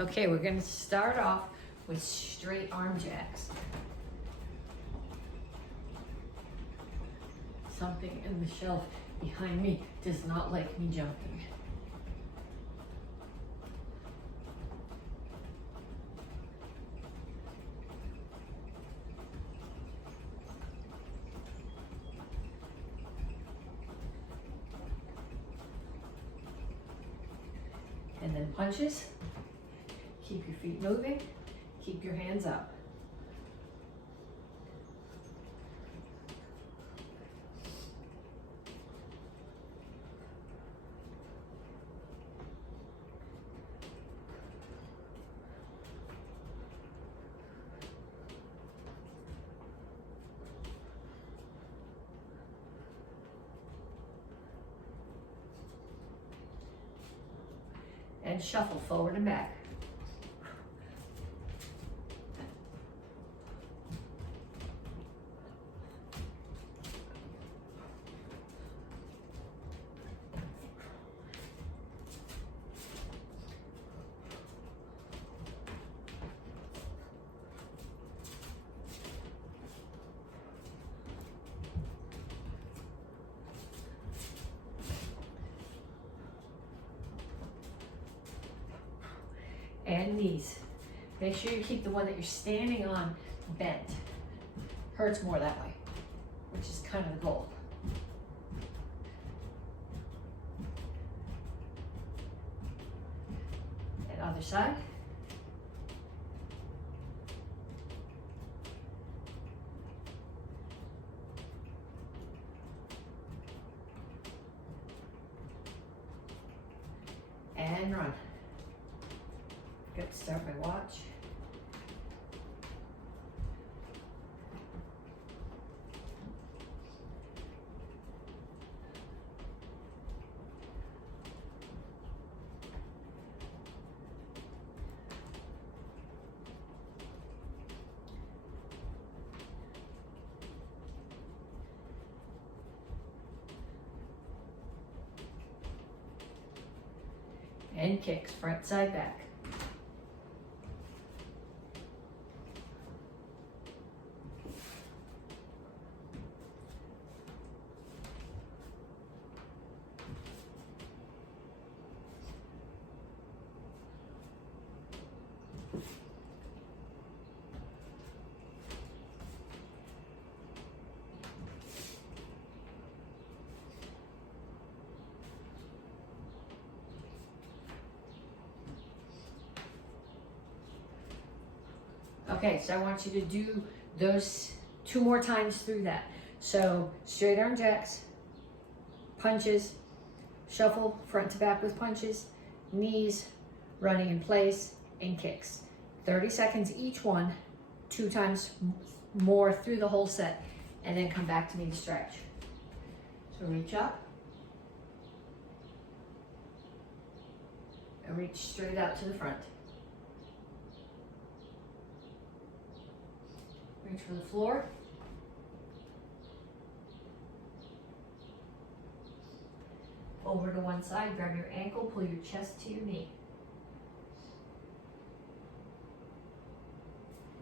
Okay, we're gonna start off with straight arm jacks. Something in the shelf behind me does not like me jumping. And then punches. Keep your feet moving. Keep your hands up. And shuffle forward and back. And knees. Make sure you keep the one that you're standing on bent. Hurts more that way, which is kind of the goal. And other side. And run. Good, start my watch. And kicks, front, side, back. Okay, so I want you to do those 2 more times through that. So straight arm jacks, punches, shuffle front to back with punches, knees, running in place, and kicks. 30 seconds each one, 2 times more through the whole set, and then come back to me to stretch. So reach up, and reach straight out to the front. Reach for the floor. Over to one side, grab your ankle, pull your chest to your knee.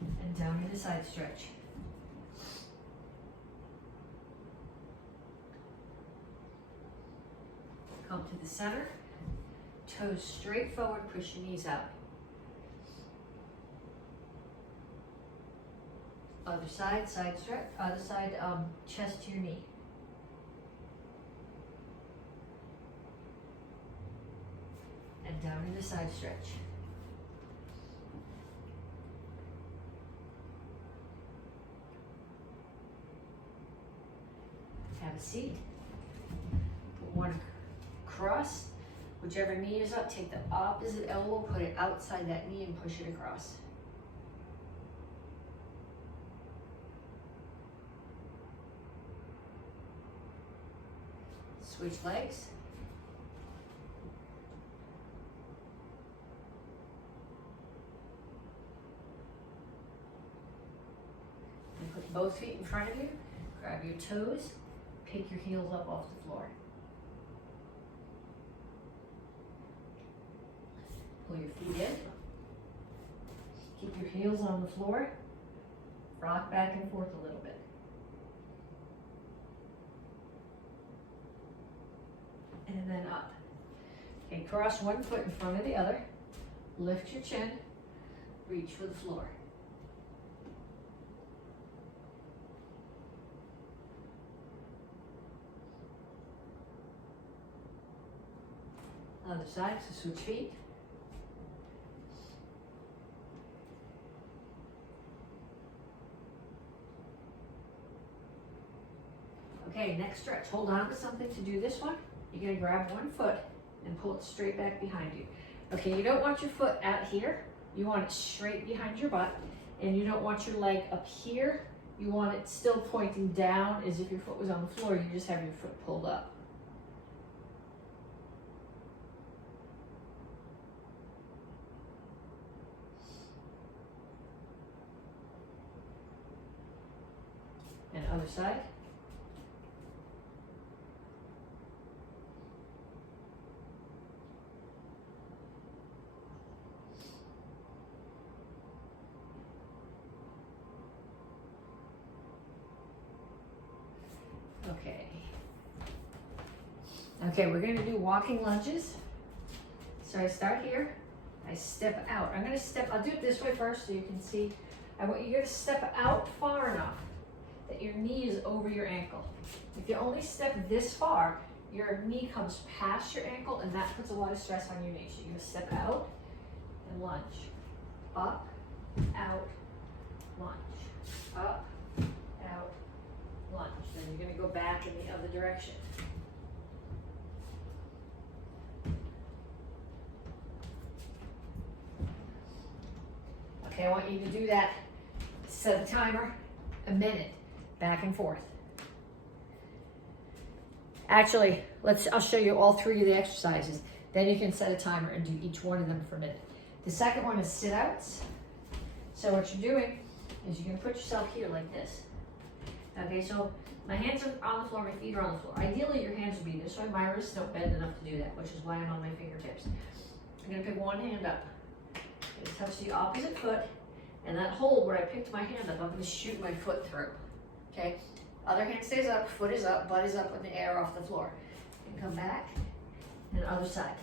And down to the side stretch. Come to the center, toes straight forward, push your knees out. Other side, side stretch, other side, chest to your knee. And down into side stretch. Have a seat. Put one across. Whichever knee is up, take the opposite elbow, put it outside that knee and push it across. Switch legs. And put both feet in front of you. Grab your toes. Pick your heels up off the floor. Pull your feet in. heels on the floor. Rock back and forth a little bit. And then up. Okay, cross one foot in front of the other. Lift your chin. Reach for the floor. Other side, so switch feet. Okay, next stretch. Hold on to something to do this one. You're gonna grab one foot and pull it straight back behind you. Okay, you don't want your foot out here. You want it straight behind your butt. And you don't want your leg up here. You want it still pointing down as if your foot was on the floor. You just have your foot pulled up. And other side. Okay. Okay, we're going to do walking lunges. So I start here. I step out. I'll do it this way first so you can see. I want you to step out far enough that your knee is over your ankle. If you only step this far, your knee comes past your ankle and that puts a lot of stress on your knee. So you're going to step out and lunge. Up, out, lunge. Up, out, lunge. Then you're going to go back in the other direction. Okay, I want you to do that. Set a timer, a minute, back and forth. Actually, I'll show you all three of the exercises. Then you can set a timer and do each one of them for a minute. The second one is sit-outs. So what you're doing is you're gonna put yourself here like this. Okay, so my hands are on the floor, my feet are on the floor. Ideally, your hands would be this way. My wrists don't bend enough to do that, which is why I'm on my fingertips. I'm gonna pick one hand up. I'm gonna touch the opposite foot, and that hold where I picked my hand up, I'm gonna shoot my foot through. Okay, other hand stays up, foot is up, butt is up in the air off the floor. And come back, and other side.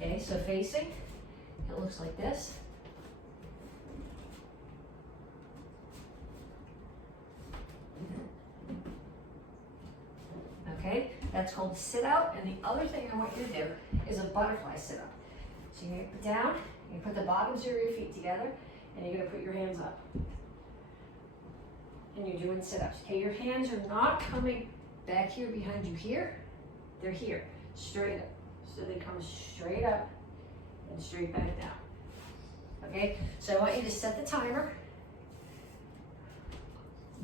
Okay, so facing, it looks like this. Okay, that's called sit out, and the other thing I want you to do is a butterfly sit up. So you're gonna put down, you put the bottoms of your feet together, and you're gonna put your hands up. And you're doing sit-ups. Okay, your hands are not coming back here behind you here. They're here, straight up. So they come straight up and straight back down. Okay, so I want you to set the timer.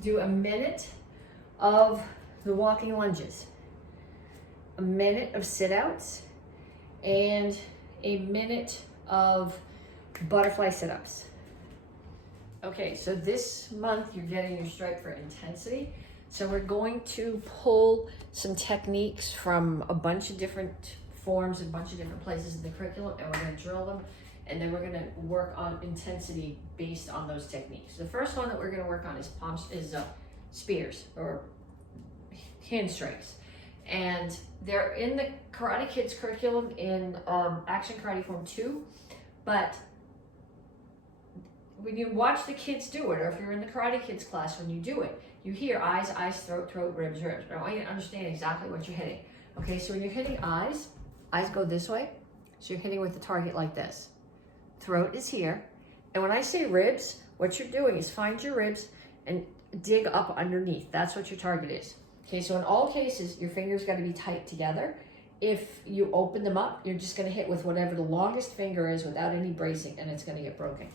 Do a minute of the walking lunges, a minute of sit-outs, and a minute of butterfly sit-ups. Okay, so this month you're getting your stripe for intensity. So we're going to pull some techniques from a bunch of different forms, a bunch of different places in the curriculum, and we're gonna drill them, and then we're gonna work on intensity based on those techniques. The first one that we're gonna work on is spears, or hand strikes. And they're in the Karate Kids curriculum in Action Karate Form 2, but when you watch the kids do it, or if you're in the Karate Kids class, when you do it, you hear eyes, eyes, throat, throat, ribs, ribs. But I want you to understand exactly what you're hitting. Okay, so when you're hitting eyes, eyes go this way. So you're hitting with the target like this. Throat is here. And when I say ribs, what you're doing is find your ribs and dig up underneath. That's what your target is. Okay, so in all cases, your fingers got to be tight together. If you open them up, you're just going to hit with whatever the longest finger is without any bracing, and it's going to get broken.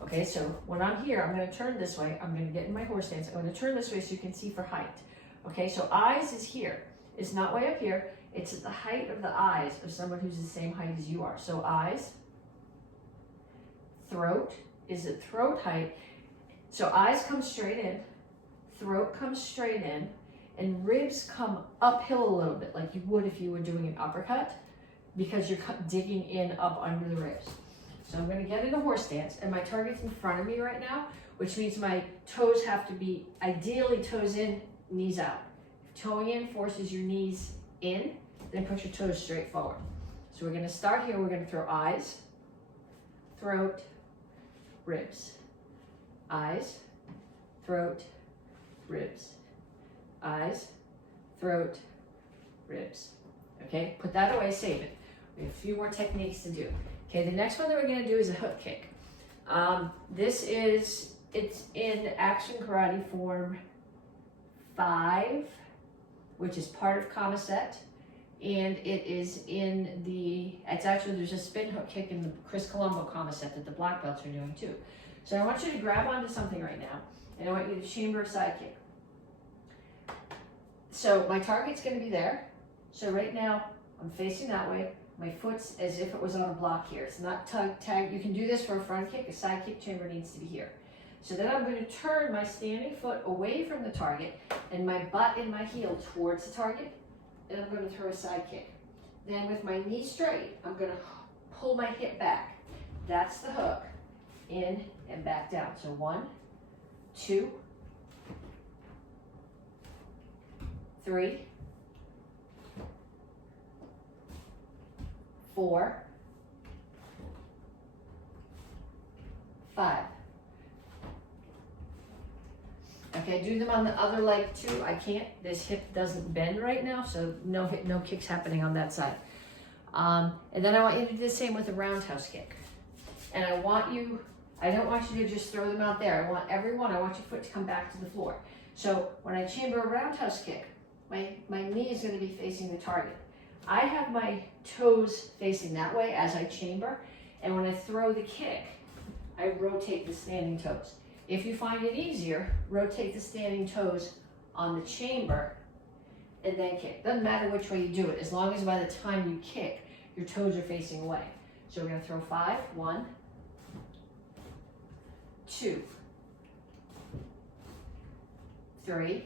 Okay, so when I'm here, I'm going to turn this way. I'm going to get in my horse stance. I'm going to turn this way so you can see for height. Okay, so eyes is here. It's not way up here. It's at the height of the eyes of someone who's the same height as you are. So eyes, throat is at throat height. So eyes come straight in, throat comes straight in, and ribs come uphill a little bit, like you would if you were doing an uppercut, because you're digging in up under the ribs. So I'm going to get in a horse stance, and my target's in front of me right now, which means my toes have to be ideally toes in, knees out. Toeing in forces your knees in, then put your toes straight forward. So we're going to start here. We're going to throw eyes, throat, ribs. Eyes, throat, ribs. Eyes, throat, ribs. Okay, put that away, save it. We have a few more techniques to do. Okay, the next one that we're going to do is a hook kick. It's in Action Karate Form 5, which is part of Kama Set. And it is in it's actually, there's a spin hook kick in the Chris Colombo Kama Set that the black belts are doing too. So I want you to grab onto something right now, and I want you to chamber a side kick. So my target's going to be there. So right now, I'm facing that way. My foot's as if it was on a block here. It's not tag. You can do this for a front kick. A side kick chamber needs to be here. So then I'm going to turn my standing foot away from the target and my butt and my heel towards the target, and I'm going to throw a side kick. Then with my knee straight, I'm going to pull my hip back. That's the hook. In and back down. So 1, 2, 3, 4, 5. Okay, do them on the other leg too. I can't. This hip doesn't bend right now, so no kicks happening on that side. And then I want you to do the same with the roundhouse kick. And I don't want you to just throw them out there. I want your foot to come back to the floor. So when I chamber a roundhouse kick, my knee is going to be facing the target. I have my toes facing that way as I chamber, and when I throw the kick, I rotate the standing toes. If you find it easier, rotate the standing toes on the chamber and then kick. Doesn't matter which way you do it, as long as by the time you kick, your toes are facing away. So we're going to throw 5, 1, 2, 3,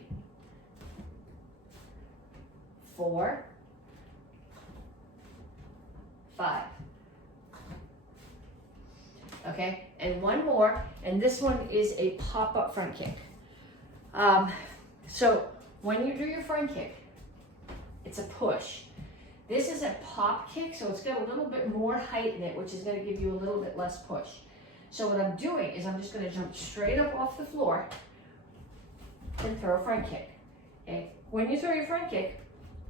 4, 5. Okay, and one more, and this one is a pop-up front kick. So when you do your front kick, it's a push. This is a pop kick, so it's got a little bit more height in it, which is going to give you a little bit less push. So what I'm doing is I'm just going to jump straight up off the floor and throw a front kick. Okay? When you throw your front kick,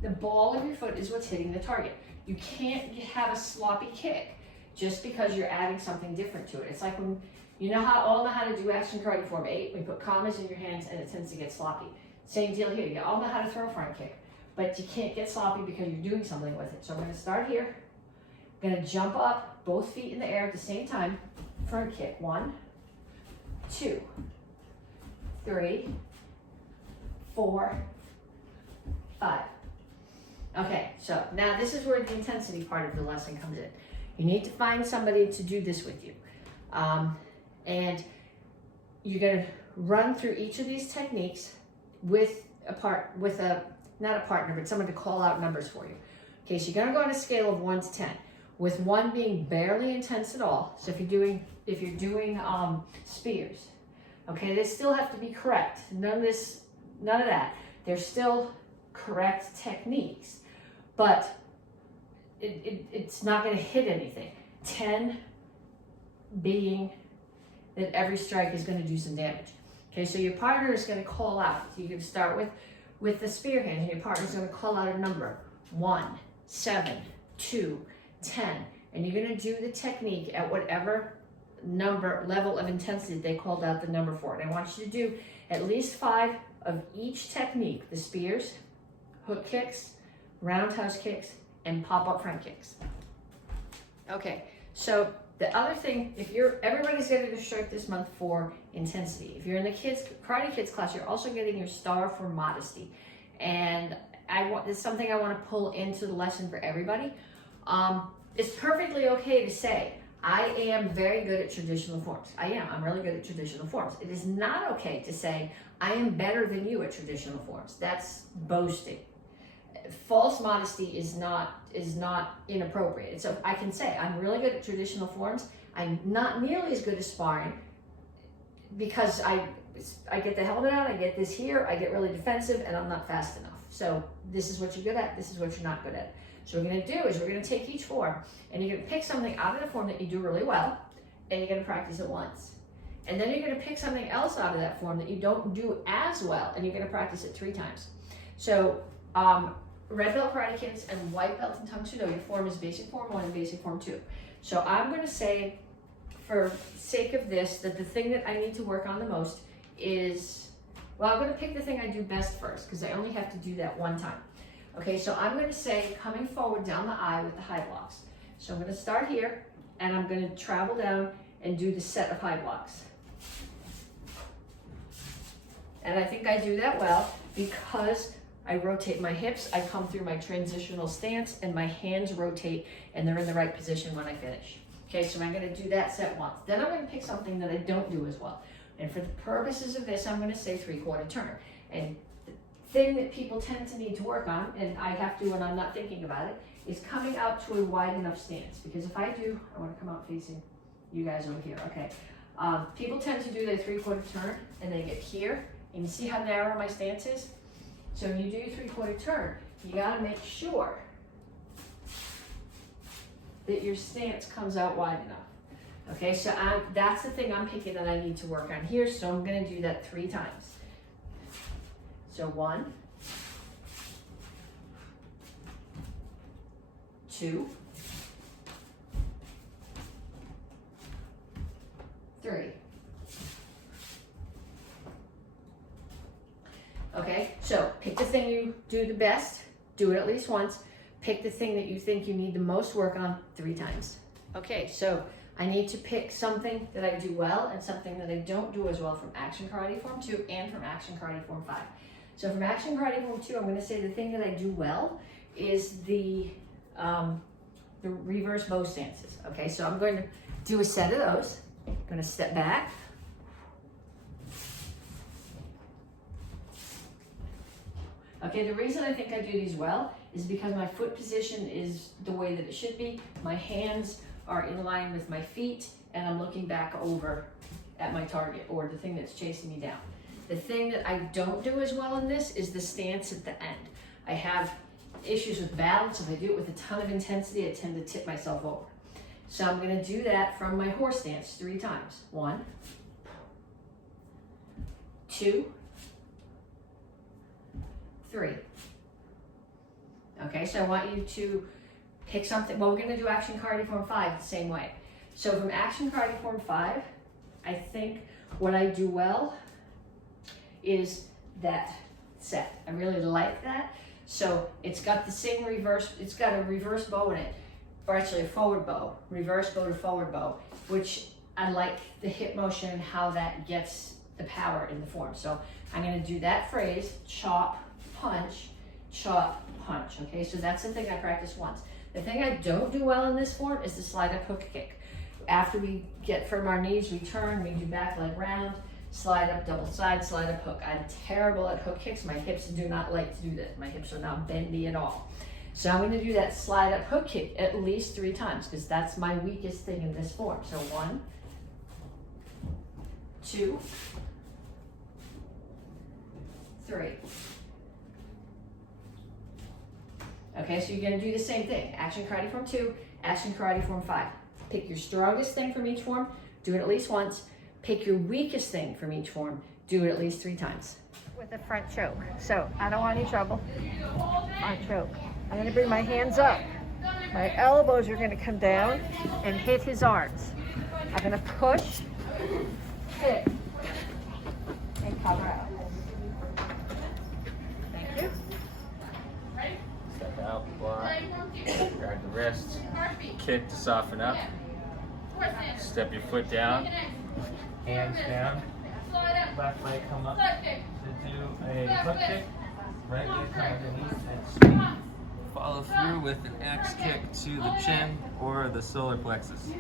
the ball of your foot is what's hitting the target. You can't have a sloppy kick just because you're adding something different to it. It's like when all know how to do Action Karate Form 8. We put commas in your hands and it tends to get sloppy. Same deal here. You all know how to throw a front kick, but you can't get sloppy because you're doing something with it. So I'm going to start here. I'm going to jump up, both feet in the air at the same time. Front kick. 1, 2, 3, 4, 5. Okay, so now this is where the intensity part of the lesson comes in. You need to find somebody to do this with you. And you're going to run through each of these techniques with not a partner, but someone to call out numbers for you. Okay, so you're going to go on a scale of 1 to 10, with 1 being barely intense at all. So if you're doing spears, okay, they still have to be correct. None of that. They're still correct techniques, but it's not going to hit anything. 10 being that every strike is going to do some damage. Okay, so your partner is going to call out. So you can start with the spear hand, and your partner is going to call out a number: 1, 7, 2, 10, and you're going to do the technique at whatever level of intensity they called out the number for. And I want you to do at least 5 of each technique: the spears, hook kicks, roundhouse kicks, and pop-up front kicks. Okay, so the other thing, everybody's getting a stripe this month for intensity. If you're in the Karate Kids class, you're also getting your star for modesty. And this is something I want to pull into the lesson for everybody. It's perfectly okay to say, I am very good at traditional forms. I'm really good at traditional forms. It is not okay to say, I am better than you at traditional forms. That's boasting. false modesty is not inappropriate. So I can say I'm really good at traditional forms. I'm not nearly as good at sparring because I get the helmet on, I get this here, I get really defensive, and I'm not fast enough. So this is what you're good at, this is what you're not good at. So what we're gonna do is we're gonna take each form, and you're gonna pick something out of the form that you do really well, and you're gonna practice it once. And then you're gonna pick something else out of that form that you don't do as well, and you're gonna practice it 3 times. So red belt karate kids and white belt in Tang Soo Do, your form is basic form 1 and basic form 2. So I'm gonna say, for sake of this, that the thing that I need to work on the most is, well, I'm gonna pick the thing I do best first, because I only have to do that 1 time. Okay, so I'm gonna say coming forward down the eye with the high blocks. So I'm gonna start here, and I'm gonna travel down and do the set of high blocks. And I think I do that well because I rotate my hips, I come through my transitional stance, and my hands rotate, and they're in the right position when I finish. Okay, so I'm gonna do that set once. Then I'm gonna pick something that I don't do as well. And for the purposes of this, I'm gonna say 3/4 turn. And the thing that people tend to need to work on, and I have to when I'm not thinking about it, is coming out to a wide enough stance. Because if I do, I wanna come out facing you guys over here, okay. People tend to do their 3/4 turn, and they get here, and you see how narrow my stance is? So when you do your 3/4 turn, you gotta make sure that your stance comes out wide enough. Okay, so that's the thing I'm picking that I need to work on here, so I'm gonna do that 3 times. So 1, 2, 3. Okay, so pick the thing you do the best, do it at least once. Pick the thing that you think you need the most work on 3 times. Okay, so I need to pick something that I do well and something that I don't do as well from Action Karate Form 2 and from Action Karate Form 5. So from Action Karate Form 2, I'm gonna say the thing that I do well is the reverse bow stances. Okay, so I'm going to do a set of those. I'm gonna step back. Okay, the reason I think I do these well is because my foot position is the way that it should be. My hands are in line with my feet, and I'm looking back over at my target or the thing that's chasing me down. The thing that I don't do as well in this is the stance at the end. I have issues with balance. If I do it with a ton of intensity, I tend to tip myself over. So I'm gonna do that from my horse stance 3 times. 1, 2, 3. Okay, so I want you to pick something. Well, we're gonna do Action Karate Form 5 the same way. So from Action Karate Form 5, I think what I do well is that set. I really like that. So it's got the same reverse, it's got a reverse bow in it, or actually a forward bow, reverse bow to forward bow, which I like the hip motion and how that gets the power in the form. So I'm gonna do that phrase, chop, punch, chop, punch. Okay, so that's the thing I practice once. The thing I don't do well in this form is the slide up hook kick. After we get from our knees, we turn, we do back leg round, slide up, double side, slide up hook. I'm terrible at hook kicks. My hips do not like to do that. My hips are not bendy at all. So I'm gonna do that slide up hook kick at least 3 times because that's my weakest thing in this form. So 1, 2, 3. Okay, so you're gonna do the same thing. Action Karate Form 2, Action Karate Form 5. Pick your strongest thing from each form, do it at least once. Pick your weakest thing from each form, do it at least 3 times. With a front choke. So I don't want any trouble. Front choke. I'm gonna bring my hands up. My elbows are gonna come down and hit his arms. I'm gonna push, hit, and cover out. Thank you. Step out, block, grab the wrist, kick to soften up, step your foot down, hands down, left leg come up to do a hook kick, right leg come underneath and sweep. Follow through with an X kick to the chin or the solar plexus.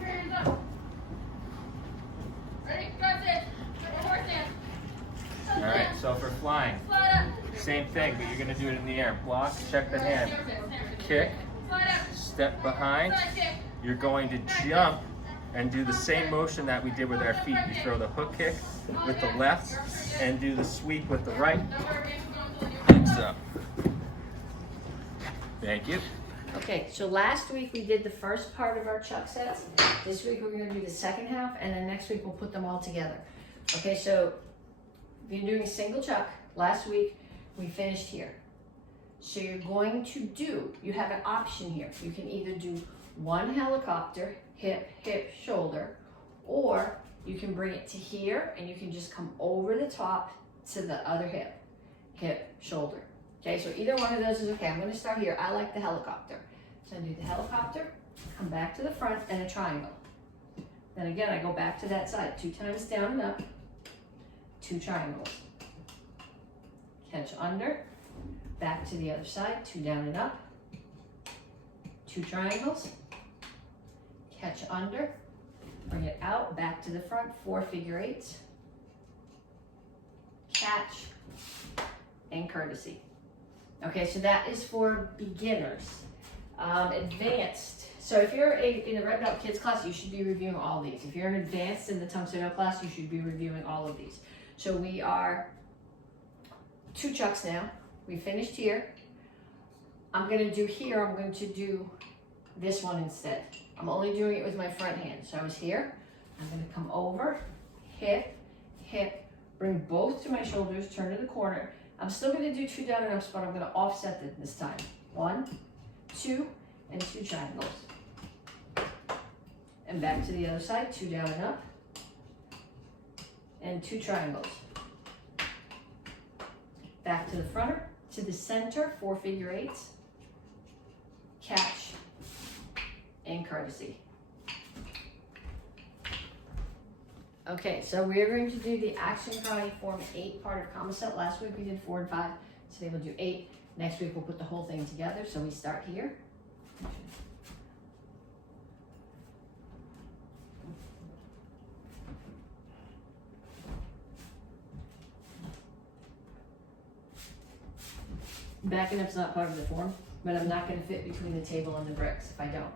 Alright, so for flying, Same thing, but you're gonna do it in the air. Block, check the hand. Kick, step behind. You're going to jump and do the same motion that we did with our feet. You throw the hook kick with the left and do the sweep with the right. Picks up. Thank you. Okay, so last week we did the first part of our chuck sets. This week we're gonna do the second half, and then next week we'll put them all together. Okay, so if you're doing a single chuck, last week we finished here. So you're going to do, you have an option here. You can either do one helicopter, hip, hip, shoulder, or you can bring it to here and you can just come over the top to the other hip, hip, shoulder. Okay, so either one of those is okay. I'm gonna start here. I like the helicopter. So I do the helicopter, come back to the front, and a triangle. Then again, I go back to that side. 2 times down and up, 2 triangles. Catch under, back to the other side, 2 down and up, 2 triangles. Catch under, bring it out, back to the front, 4 figure eights. Catch, and courtesy. Okay, so that is for beginners. Advanced, so if you're in a red belt kids class, you should be reviewing all these. If you're an advanced in the Tang Soo Do class, you should be reviewing all of these. So we are 2 chucks now. We finished here. I'm going to do here, I'm going to do this one instead. I'm only doing it with my front hand. So I was here, I'm going to come over, hip, hip, bring both to my shoulders, turn to the corner. I'm still going to do 2 down and ups, but I'm going to offset it this time. 1, 2, and 2 triangles. And back to the other side, 2 down and up, and 2 triangles. Back to the front, to the center, 4 figure eights. Catch, and courtesy. Okay, so we're going to do the action karate form 8 part of comma set. Last week we did 4 and 5. Today we'll do 8. Next week we'll put the whole thing together. So we start here. Backing up's not part of the form, but I'm not going to fit between the table and the bricks if I don't.